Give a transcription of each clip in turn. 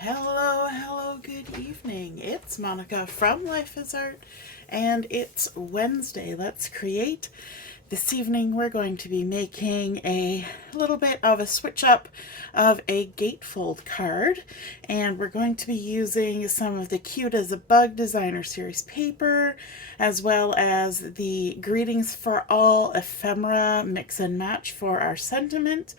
Hello, good evening. It's Monica from Life is Art, and it's Wednesday. Let's create. This evening we're going to be making a little bit of a switch up of a gatefold card, and we're going to be using some of the Cute as a Bug Designer Series paper, as well as the Greetings for All Ephemera mix and match for our sentiment.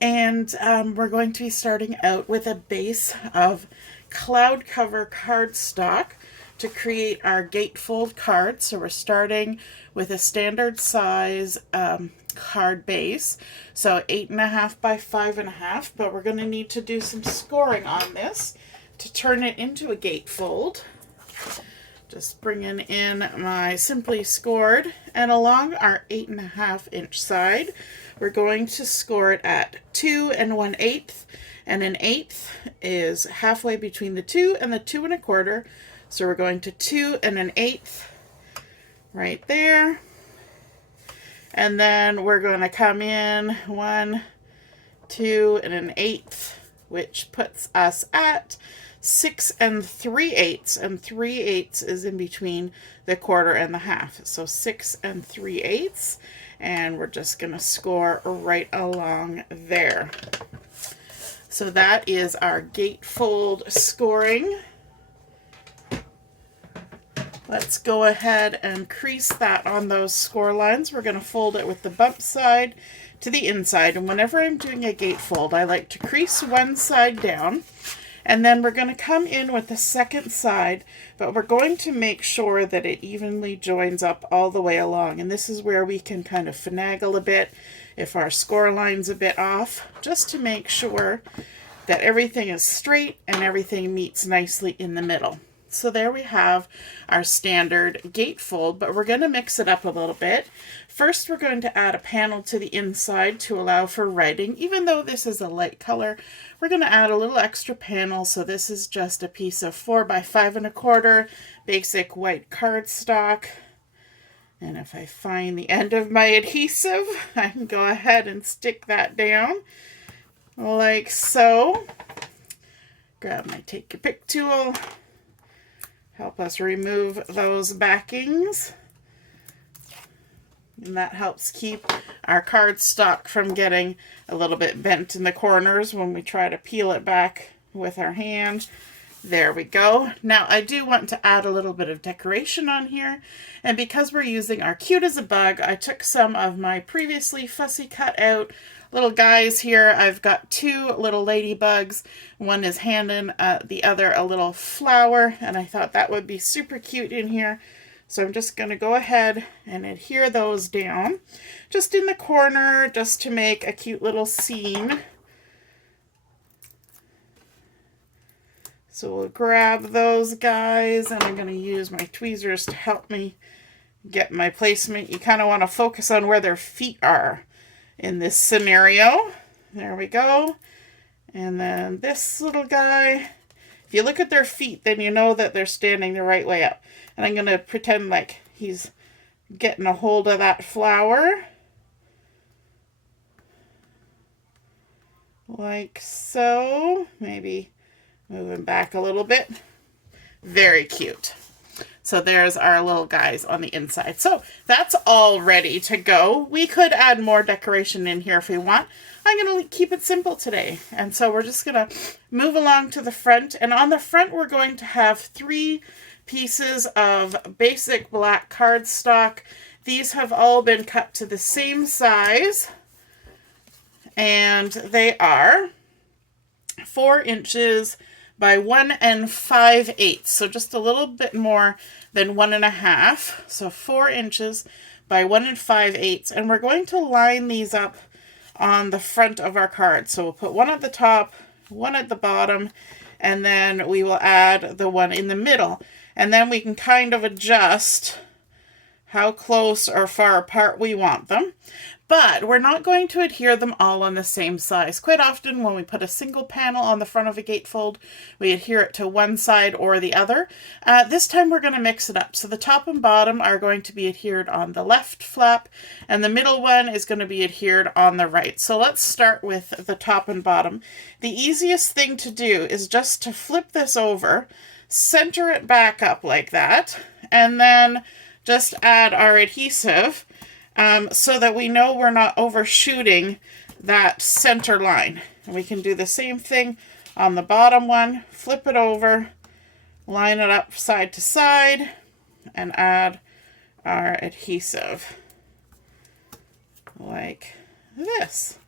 And we're going to be starting out with a base of cloud cover cardstock to create our gatefold card. So we're starting with a standard size card base, so 8.5 by 5.5, but we're going to need to do some scoring on this to turn it into a gatefold. Just bringing in my Simply Scored, and along our 8.5 inch side, we're going to score it at 2 1/8, and 1/8 is halfway between the 2 and the 2 1/4. So we're going to 2 1/8 right there. And then we're going to come in 1, 2 1/8, which puts us at 6 3/8, and 3/8 is in between the 1/4 and the 1/2. So 6 3/8, and we're just going to score right along there. So that is our gatefold scoring. Let's go ahead and crease that on those score lines. We're going to fold it with the bump side to the inside. And whenever I'm doing a gatefold, I like to crease one side down. And then we're going to come in with the second side, but we're going to make sure that it evenly joins up all the way along. And this is where we can kind of finagle a bit if our score line's a bit off, just to make sure that everything is straight and everything meets nicely in the middle. So there we have our standard gatefold, but we're going to mix it up a little bit. First, we're going to add a panel to the inside to allow for writing. Even though this is a light color, we're going to add a little extra panel. So this is just a piece of 4 by 5 1/4 basic white cardstock. And if I find the end of my adhesive, I can go ahead and stick that down like so. Grab my Take Your Pick tool. Help us remove those backings. And that helps keep our cardstock from getting a little bit bent in the corners when we try to peel it back with our hand. There we go. Now I do want to add a little bit of decoration on here. And because we're using our Cute as a Bug, I took some of my previously fussy cut out little guys here. I've got 2 little ladybugs. One is handing the other a little flower, and I thought that would be super cute in here. So I'm just going to go ahead and adhere those down just in the corner, just to make a cute little scene. So we'll grab those guys, and I'm going to use my tweezers to help me get my placement. You kind of want to focus on where their feet are in this scenario. There we go. And then this little guy, if you look at their feet, then you know that they're standing the right way up. And I'm going to pretend like he's getting a hold of that flower. Like so. Maybe moving back a little bit. Very cute. So there's our little guys on the inside. So that's all ready to go. We could add more decoration in here if we want. I'm going to keep it simple today. And so we're just going to move along to the front. And on the front, we're going to have 3 pieces of basic black cardstock. These have all been cut to the same size. And they are 4 inches by 1 5/8, so just a little bit more than 1.5. So 4 inches by 1 5/8, and we're going to line these up on the front of our card. So we'll put one at the top, one at the bottom, and then we will add the one in the middle. And then we can kind of adjust how close or far apart we want them. But we're not going to adhere them all on the same size. Quite often when we put a single panel on the front of a gatefold, we adhere it to one side or the other. This time we're going to mix it up. So the top and bottom are going to be adhered on the left flap, and the middle one is going to be adhered on the right. So let's start with the top and bottom. The easiest thing to do is just to flip this over, center it back up like that, and then just add our adhesive so that we know we're not overshooting that center line. And we can do the same thing on the bottom one, flip it over, line it up side to side, and add our adhesive like this.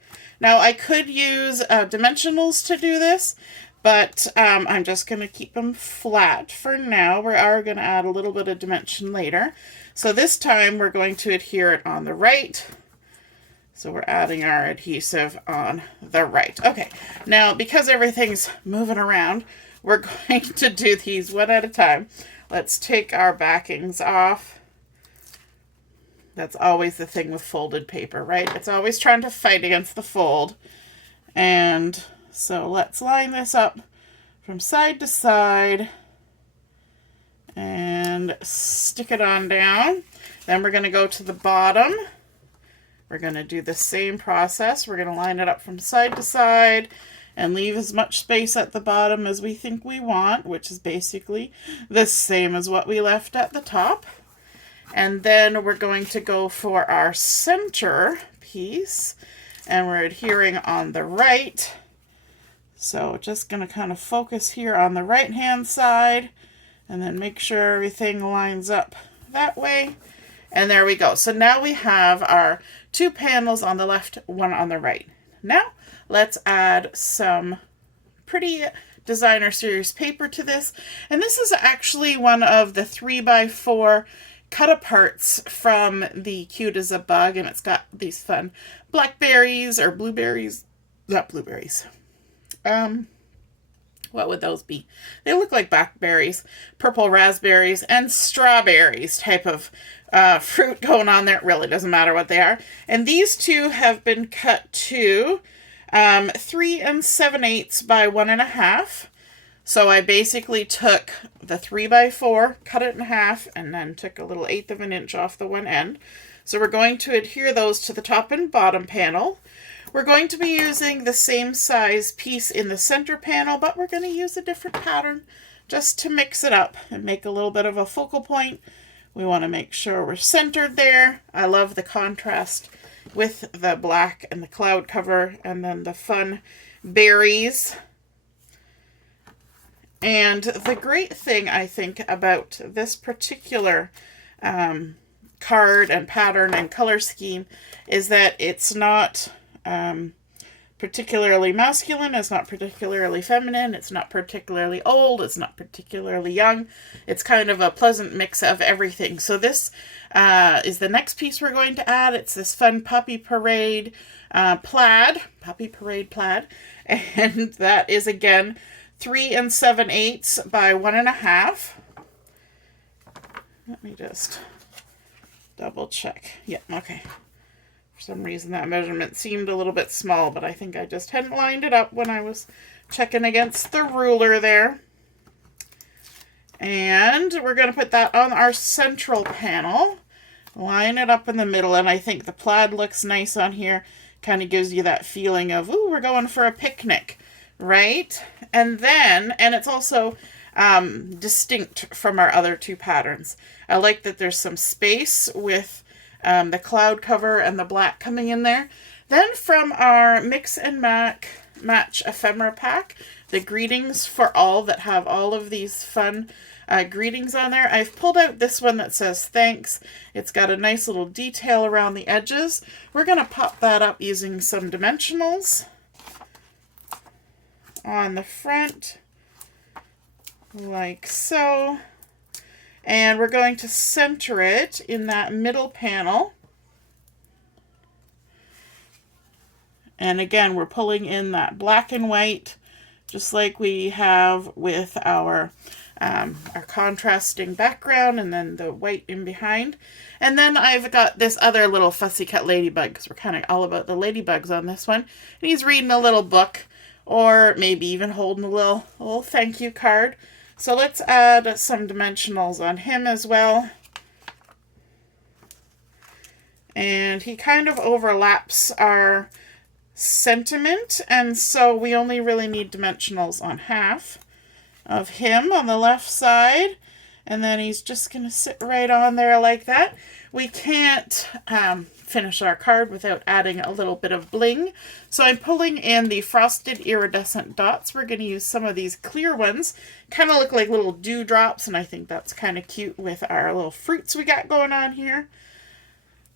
Now I could use dimensionals to do this, but I'm just going to keep them flat for now. We are going to add a little bit of dimension later. So this time we're going to adhere it on the right. So we're adding our adhesive on the right. Okay, now because everything's moving around, we're going to do these one at a time. Let's take our backings off. That's always the thing with folded paper, right? It's always trying to fight against the fold. And so let's line this up from side to side and stick it on down. Then we're going to go to the bottom. We're going to do the same process. We're going to line it up from side to side and leave as much space at the bottom as we think we want, which is basically the same as what we left at the top. And then we're going to go for our center piece, and we're adhering on the right. So just going to kind of focus here on the right hand side and then make sure everything lines up that way. And there we go. So now we have our two panels on the left, one on the right. Now let's add some pretty designer series paper to this. And this is actually one of the 3x4 cut aparts from the Cute as a Bug, and it's got these fun blackberries or blueberries, not blueberries. What would those be? They look like blackberries, purple raspberries, and strawberries type of fruit going on there. It really doesn't matter what they are. And these two have been cut to 3 7/8 by 1.5. So I basically took the 3x4, cut it in half, and then took a little 1/8 of an inch off the one end. So we're going to adhere those to the top and bottom panel. We're going to be using the same size piece in the center panel, but we're going to use a different pattern just to mix it up and make a little bit of a focal point. We want to make sure we're centered there. I love the contrast with the black and the cloud cover and then the fun berries. And the great thing, I think, about this particular card and pattern and color scheme is that it's not particularly masculine, it's not particularly feminine, it's not particularly old, it's not particularly young. It's kind of a pleasant mix of everything. So this is the next piece we're going to add. It's this fun Poppy Parade plaid, and that is again 3 7/8 by 1.5. Let me just double check. Yeah, okay. For some reason that measurement seemed a little bit small, but I think I just hadn't lined it up when I was checking against the ruler there. And we're going to put that on our central panel. Line it up in the middle, and I think the plaid looks nice on here. Kind of gives you that feeling of, ooh, we're going for a picnic, right? And then, and it's also distinct from our other two patterns. I like that there's some space with the cloud cover and the black coming in there. Then from our Mix and Match Ephemera pack, the greetings for all that have all of these fun greetings on there. I've pulled out this one that says thanks. It's got a nice little detail around the edges. We're going to pop that up using some dimensionals on the front, like so. And we're going to center it in that middle panel. And again, we're pulling in that black and white, just like we have with our our contrasting background and then the white in behind. And then I've got this other little fussy cut ladybug, because we're kind of all about the ladybugs on this one. And he's reading a little book, or maybe even holding a little thank you card. So let's add some dimensionals on him as well. And he kind of overlaps our sentiment, and so we only really need dimensionals on half of him on the left side, and then he's just going to sit right on there like that. We can't finish our card without adding a little bit of bling, so I'm pulling in the frosted iridescent dots. We're going to use some of these clear ones, kind of look like little dewdrops, and I think that's kind of cute with our little fruits we got going on here.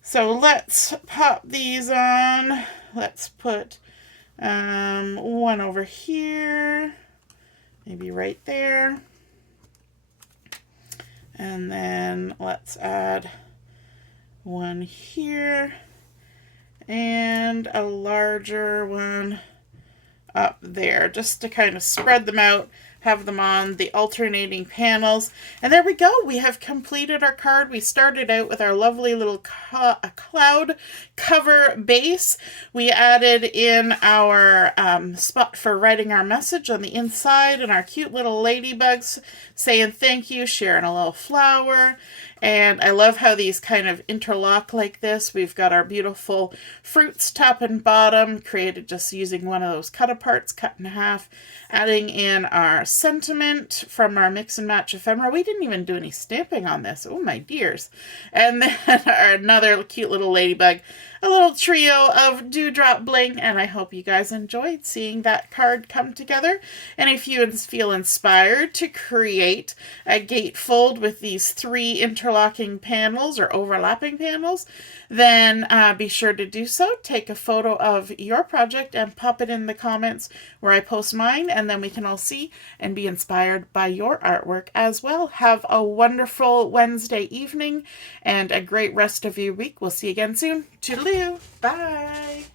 So let's pop these on. Let's put one over here, maybe right there. And then let's add one here and a larger one up there, just to kind of spread them out, have them on the alternating panels. And there we go. We have completed our card. We started out with our lovely little cloud cover base. We added in our spot for writing our message on the inside, and our cute little ladybugs saying thank you, sharing a little flower. And I love how these kind of interlock like this. We've got our beautiful fruits top and bottom, created just using one of those cut-aparts, cut in half, adding in our sentiment from our mix and match ephemera. We didn't even do any stamping on this. Oh my dears. And then another cute little ladybug, a little trio of dewdrop bling, and I hope you guys enjoyed seeing that card come together. And if you feel inspired to create a gatefold with these 3 interlocking panels or overlapping panels, then be sure to do so. Take a photo of your project and pop it in the comments where I post mine, and then we can all see and be inspired by your artwork as well. Have a wonderful Wednesday evening and a great rest of your week. We'll see you again soon. Toodaloo. Bye.